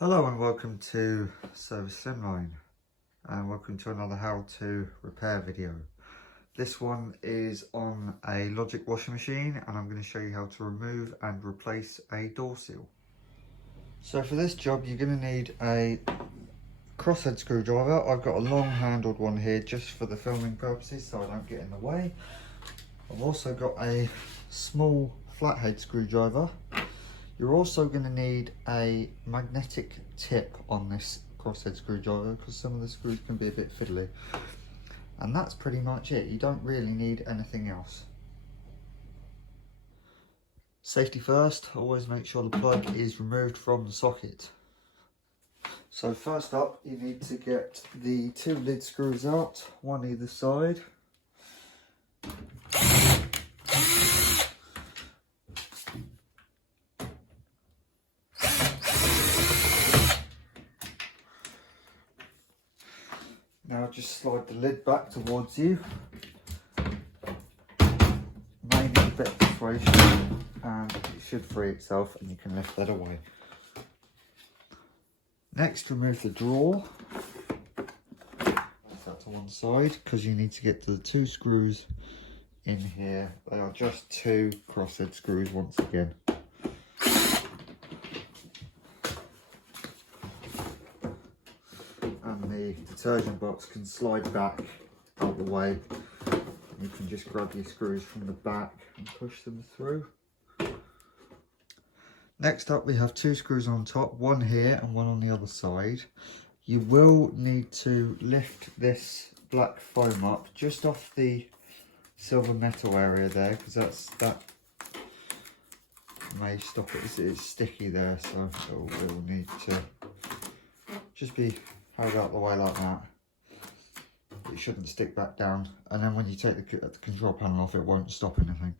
Hello and welcome to servisslimline and welcome to another how to repair video. This one is on a Logik washing machine and I'm going to show you how to remove and replace a door seal. So for this job you're going to need a crosshead screwdriver. I've got a long handled one here just for the filming purposes so I don't get in the way. I've also got a small flathead screwdriver. You're also going to need a magnetic tip on this crosshead screwdriver because some of the screws can be a bit fiddly. And that's pretty much it. You don't really need anything else. Safety first, always make sure the plug is removed from the socket. So first up, you need to get the two lid screws out, one either side. Now just slide the lid back towards you, maybe a bit of persuasion, and it should free itself and you can lift that away. Next, remove the drawer. Put that to one side because you need to get to the two screws in here. They are just two crosshead screws once again. And the detergent box can slide back out the way. You can just grab your screws from the back and push them through. Next up we have two screws on top, one here and one on the other side. You will need to lift this black foam up just off the silver metal area there because that may stop it. It's sticky there, so it will need to just be held out the way like that. It shouldn't stick back down, and then when you take the control panel off it won't stop anything.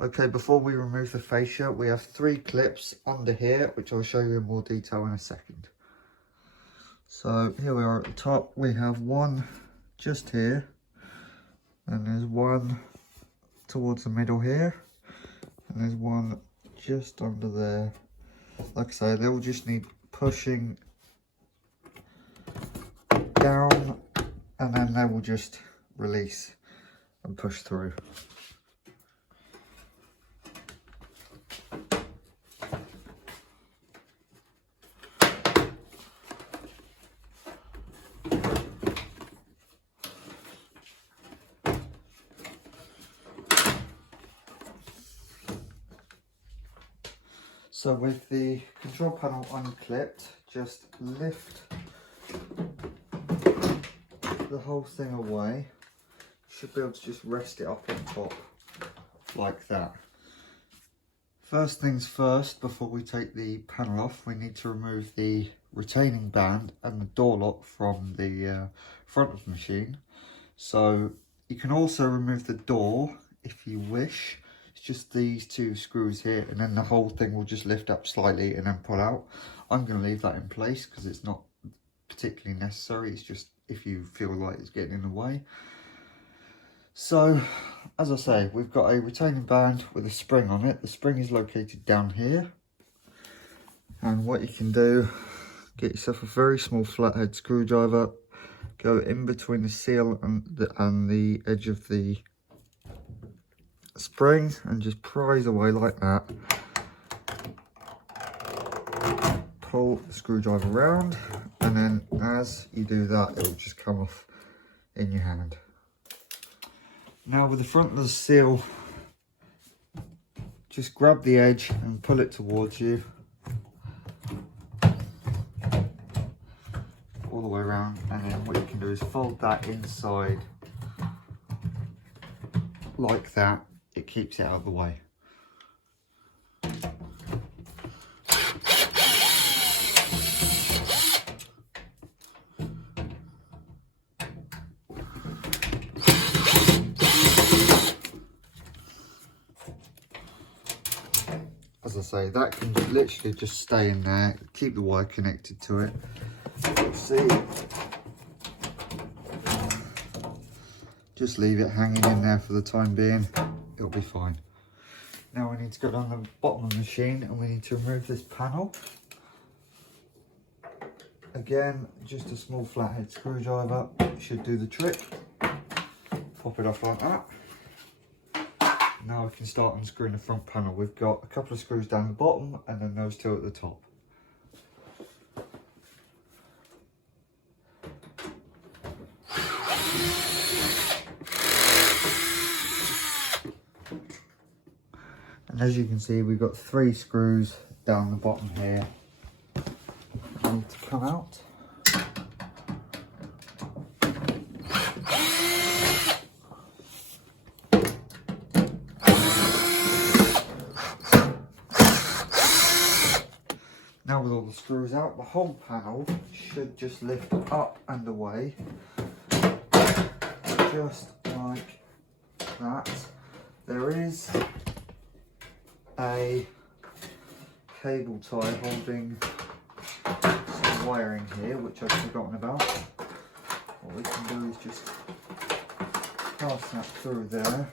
Okay, before we remove the fascia we have three clips under here which I'll show you in more detail in a second. So here we are at the top, we have one just here and there's one towards the middle here. And there's one just under there. Like I say, they'll just need pushing down and then they will just release and push through. So with the control panel unclipped, just lift the whole thing away. You should be able to just rest it up on top like that. First things first, before we take the panel off, we need to remove the retaining band and the door lock from the front of the machine. So you can also remove the door if you wish. Just these two screws here and then the whole thing will just lift up slightly and then pull out. I'm going to leave that in place because it's not particularly necessary. It's just if you feel like it's getting in the way. So as I say, we've got a retaining band with a spring on it. The spring is located down here, and what you can do, get yourself a very small flathead screwdriver, go in between the seal and the edge of the spring and just prise away like that. Pull the screwdriver around and then as you do that it will just come off in your hand. Now with the front of the seal, just grab the edge and pull it towards you all the way around, and then what you can do is fold that inside like that. It keeps it out of the way. As I say, that can literally just stay in there, keep the wire connected to it. See, just leave it hanging in there for the time being, it'll be fine. Now we need to go down the bottom of the machine and we need to remove this panel. Again, just a small flathead screwdriver should do the trick. Pop it off like that. Now we can start unscrewing the front panel. We've got a couple of screws down the bottom and then those two at the top. And as you can see, we've got 3 screws down the bottom here. They need to come out. Now with all the screws out, the whole panel should just lift up and away, just like that. There is a cable tie holding some wiring here, which I've forgotten about. What we can do is just pass that through there.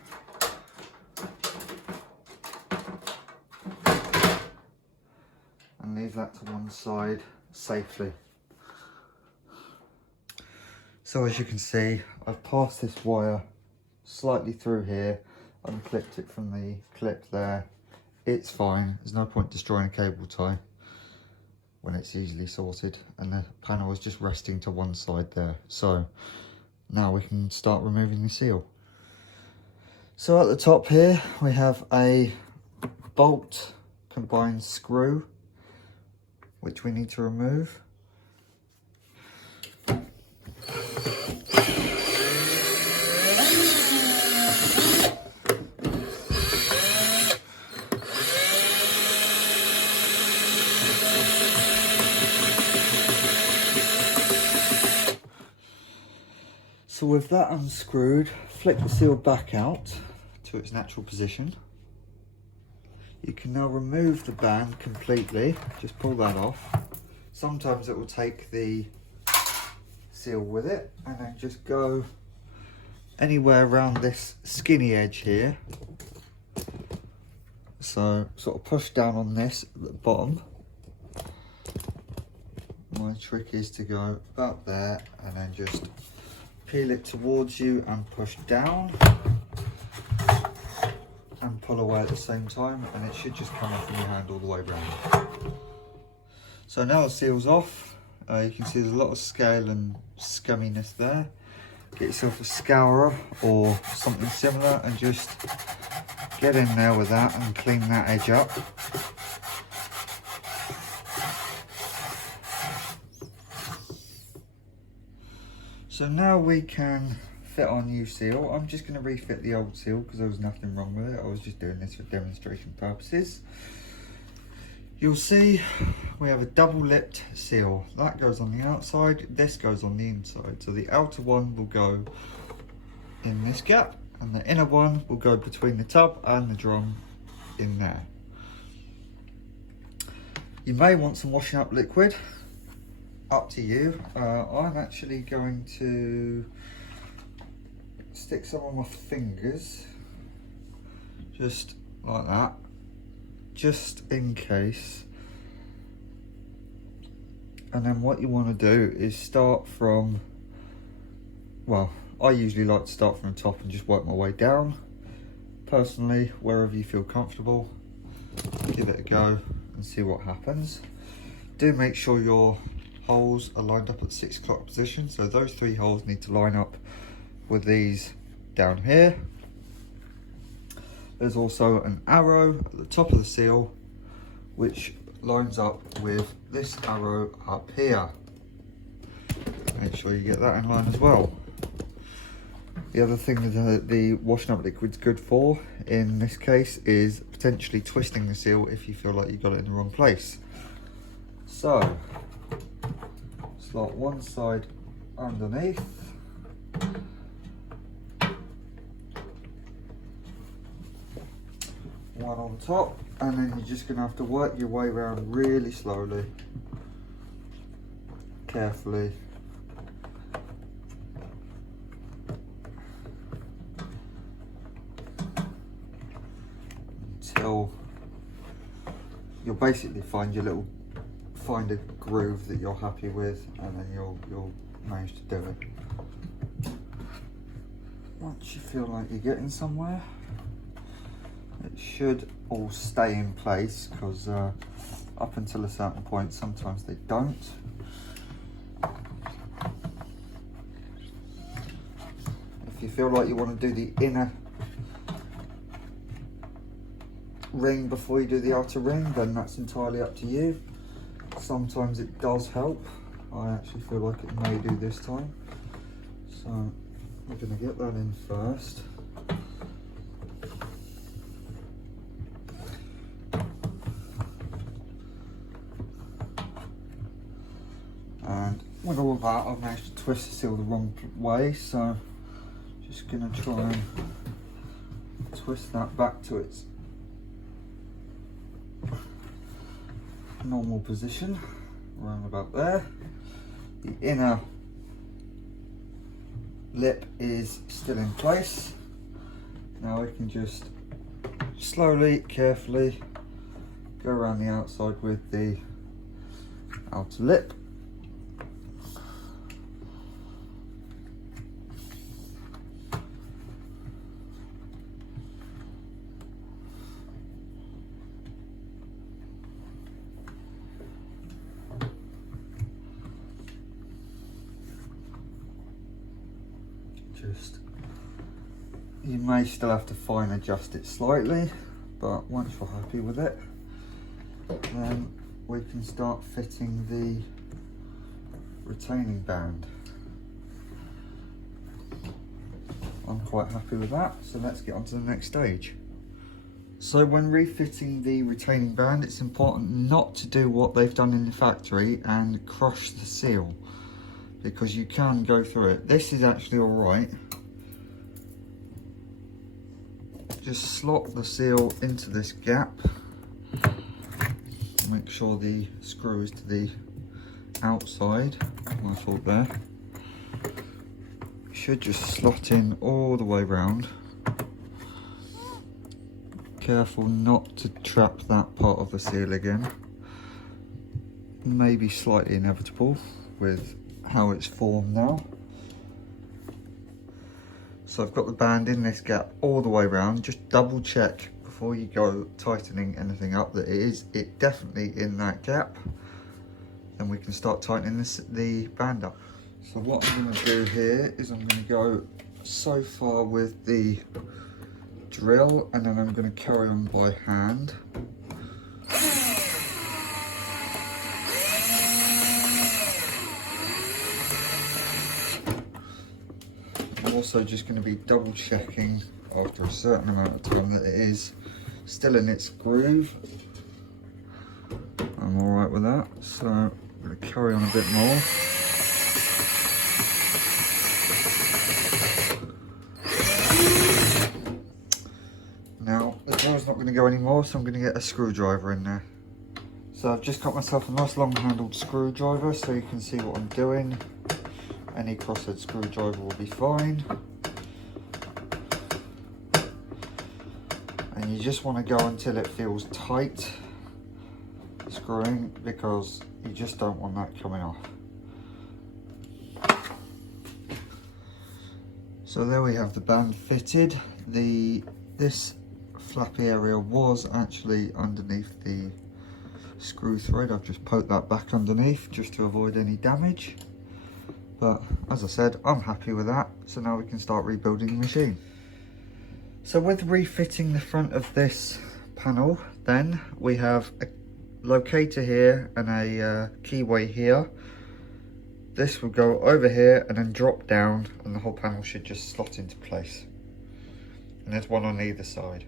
And leave that to one side safely. So as you can see, I've passed this wire slightly through here, unclipped it from the clip there. It's fine, there's no point destroying a cable tie when it's easily sorted, and the panel is just resting to one side there. So now we can start removing the seal. So at the top here we have a bolt combined screw which we need to remove. So with that unscrewed, flick the seal back out to its natural position. You can now remove the band completely, just pull that off. Sometimes it will take the seal with it, and then just go anywhere around this skinny edge here. So sort of push down on this at the bottom. My trick is to go about there and then just peel it towards you and push down and pull away at the same time, and it should just come off in your hand all the way around. So now the seal's off, you can see there's a lot of scale and scumminess there. Get yourself a scourer or something similar and just get in there with that and clean that edge up. So now we can fit our new seal. I'm just going to refit the old seal because there was nothing wrong with it. I was just doing this for demonstration purposes. You'll see we have a double-lipped seal. That goes on the outside, this goes on the inside. So the outer one will go in this gap and the inner one will go between the tub and the drum in there. You may want some washing up liquid. Up to you. I'm actually going to stick some on my fingers, just like that, just in case. And then what you want to do is start from, well, I usually like to start from the top and just work my way down. Personally, wherever you feel comfortable, give it a go and see what happens. Do make sure your holes are lined up at 6 o'clock position, so those 3 holes need to line up with these down here. There's also an arrow at the top of the seal which lines up with this arrow up here. Make sure you get that in line as well. The other thing that the washing up liquid's good for in this case is potentially twisting the seal if you feel like you got it in the wrong place. So slot one side underneath, one on top, and then you're just going to have to work your way around really slowly, carefully. until you'll basically find a groove that you're happy with, and then you'll manage to do it. Once you feel like you're getting somewhere, it should all stay in place, because up until a certain point sometimes they don't. If you feel like you want to do the inner ring before you do the outer ring, then that's entirely up to you. Sometimes it does help. I actually feel like it may do this time. So we're going to get that in first. And with all that, I've managed to twist the seal the wrong way, so just going to try and twist that back to its normal position, around about there. The inner lip is still in place. Now we can just slowly, carefully go around the outside with the outer lip. You may still have to fine adjust it slightly, but once you're happy with it, then we can start fitting the retaining band. I'm quite happy with that, so let's get on to the next stage. So when refitting the retaining band, it's important not to do what they've done in the factory and crush the seal, because you can go through it. This is actually all right. Just slot the seal into this gap. Make sure the screw is to the outside. My fault there. Should just slot in all the way round. Careful not to trap that part of the seal again. Maybe slightly inevitable with how it's formed now. So I've got the band in this gap all the way around. Just double check before you go tightening anything up that it definitely in that gap. Then we can start tightening the band up. So what I'm going to do here is I'm going to go so far with the drill, and then I'm going to carry on by hand. I'm also just going to be double checking after a certain amount of time that it is still in its groove. I'm alright with that, so I'm going to carry on a bit more. Now the drill's not going to go anymore, so I'm going to get a screwdriver in there. So I've just got myself a nice long handled screwdriver so you can see what I'm doing. Any crosshead screwdriver will be fine. And you just want to go until it feels tight screwing, because you just don't want that coming off. So there we have the band fitted. This flappy area was actually underneath the screw thread. I've just poked that back underneath just to avoid any damage. But as I said, I'm happy with that. So now we can start rebuilding the machine. So with refitting the front of this panel, then we have a locator here and a keyway here. This will go over here and then drop down, and the whole panel should just slot into place. And there's one on either side.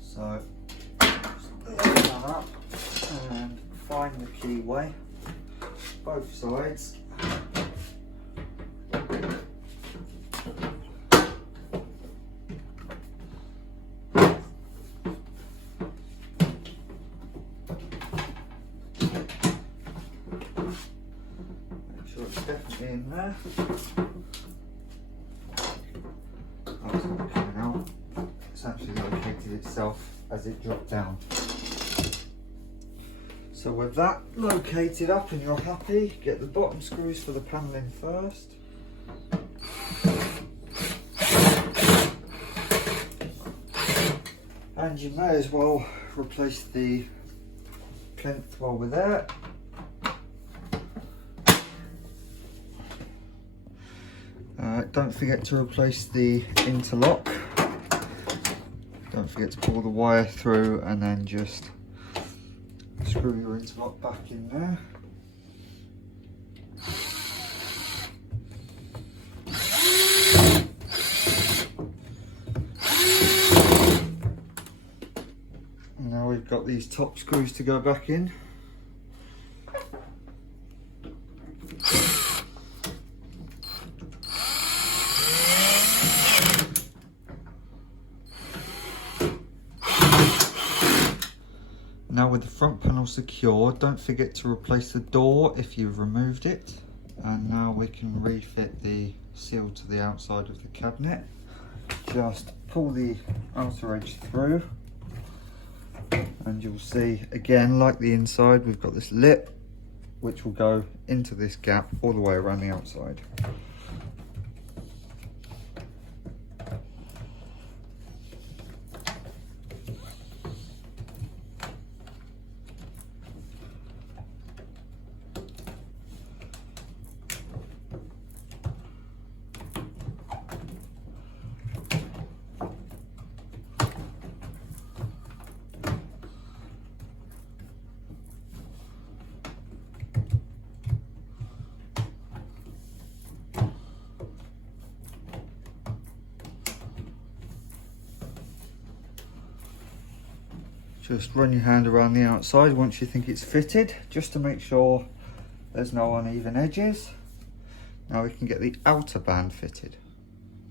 So lift that up and find the keyway. Both sides. Make sure it's definitely in there. That's not coming out. It's actually located itself as it dropped down. So with that located up and you're happy, get the bottom screws for the panel in first. And you may as well replace the plinth while we're there. Don't forget to replace the interlock. Don't forget to pull the wire through and then just screw your interlock back in there. Now we've got these top screws to go back in. Now with the front panel secured, don't forget to replace the door if you've removed it. And now we can refit the seal to the outside of the cabinet. Just pull the outer edge through and you'll see, again, like the inside, we've got this lip which will go into this gap all the way around the outside. Just run your hand around the outside once you think it's fitted, just to make sure there's no uneven edges. Now we can get the outer band fitted.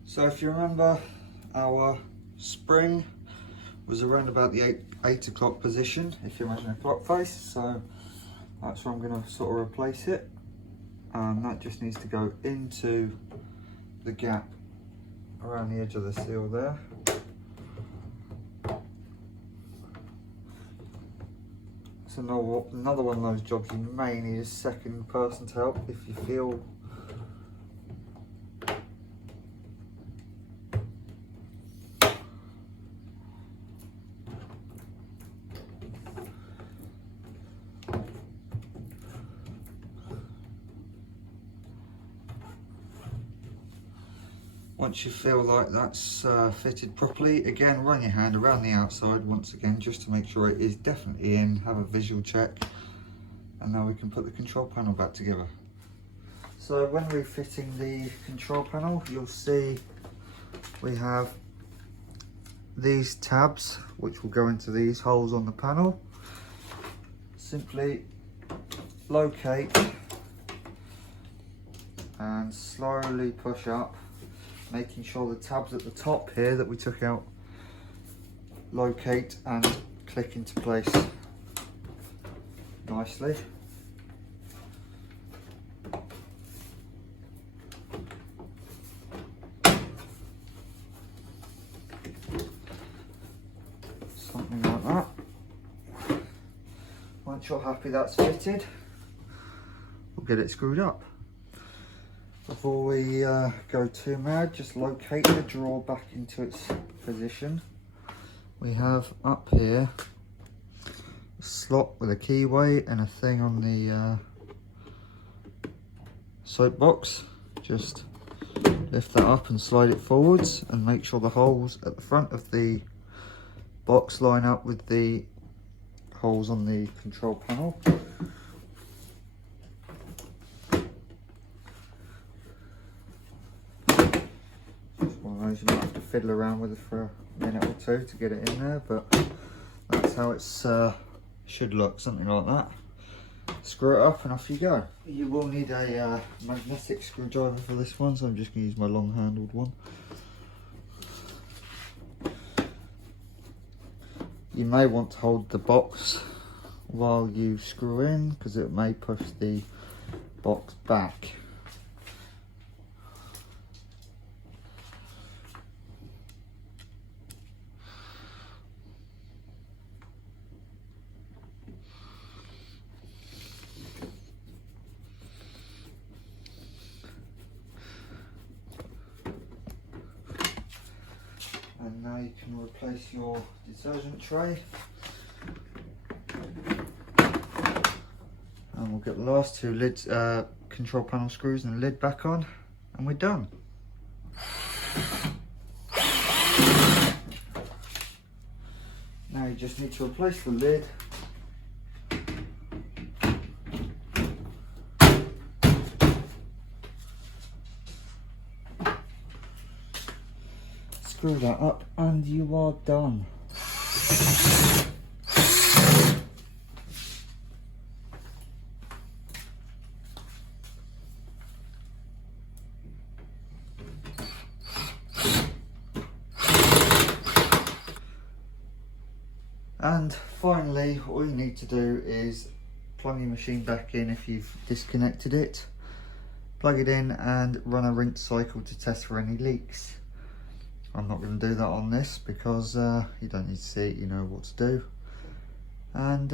So if you remember, our spring was around about the 8 o'clock position, if you imagine a clock face, so that's where I'm going to sort of replace it. And that just needs to go into the gap around the edge of the seal there. So another one of those jobs you may need a second person to help if you feel once you feel like that's fitted properly, again run your hand around the outside once again just to make sure it is definitely in, have a visual check, and now we can put the control panel back together. So when refitting the control panel, you'll see we have these tabs which will go into these holes on the panel. Simply locate and slowly push up, making sure the tabs at the top here that we took out locate and click into place nicely. Something like that. Once you're happy that's fitted, we'll get it screwed up. Before we go too mad, just locate the drawer back into its position. We have up here a slot with a keyway and a thing on the soap box. Just lift that up and slide it forwards and make sure the holes at the front of the box line up with the holes on the control panel. You might have to fiddle around with it for a minute or two to get it in there, but that's how it should look, something like that. Screw it up and off you go. You will need a magnetic screwdriver for this one, so I'm just going to use my long handled one. You may want to hold the box while you screw in because it may push the box back. And now you can replace your detergent tray. And we'll get the last two lids, control panel screws and the lid back on, and we're done. Now you just need to replace the lid. Screw that up and you are done. And finally, all you need to do is plug your machine back in if you've disconnected it, plug it in and run a rinse cycle to test for any leaks. I'm not going to do that on this because you don't need to see it, you know what to do. And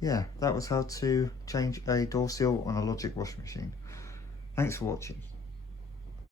yeah, that was how to change a door seal on a Logik washing machine. Thanks for watching.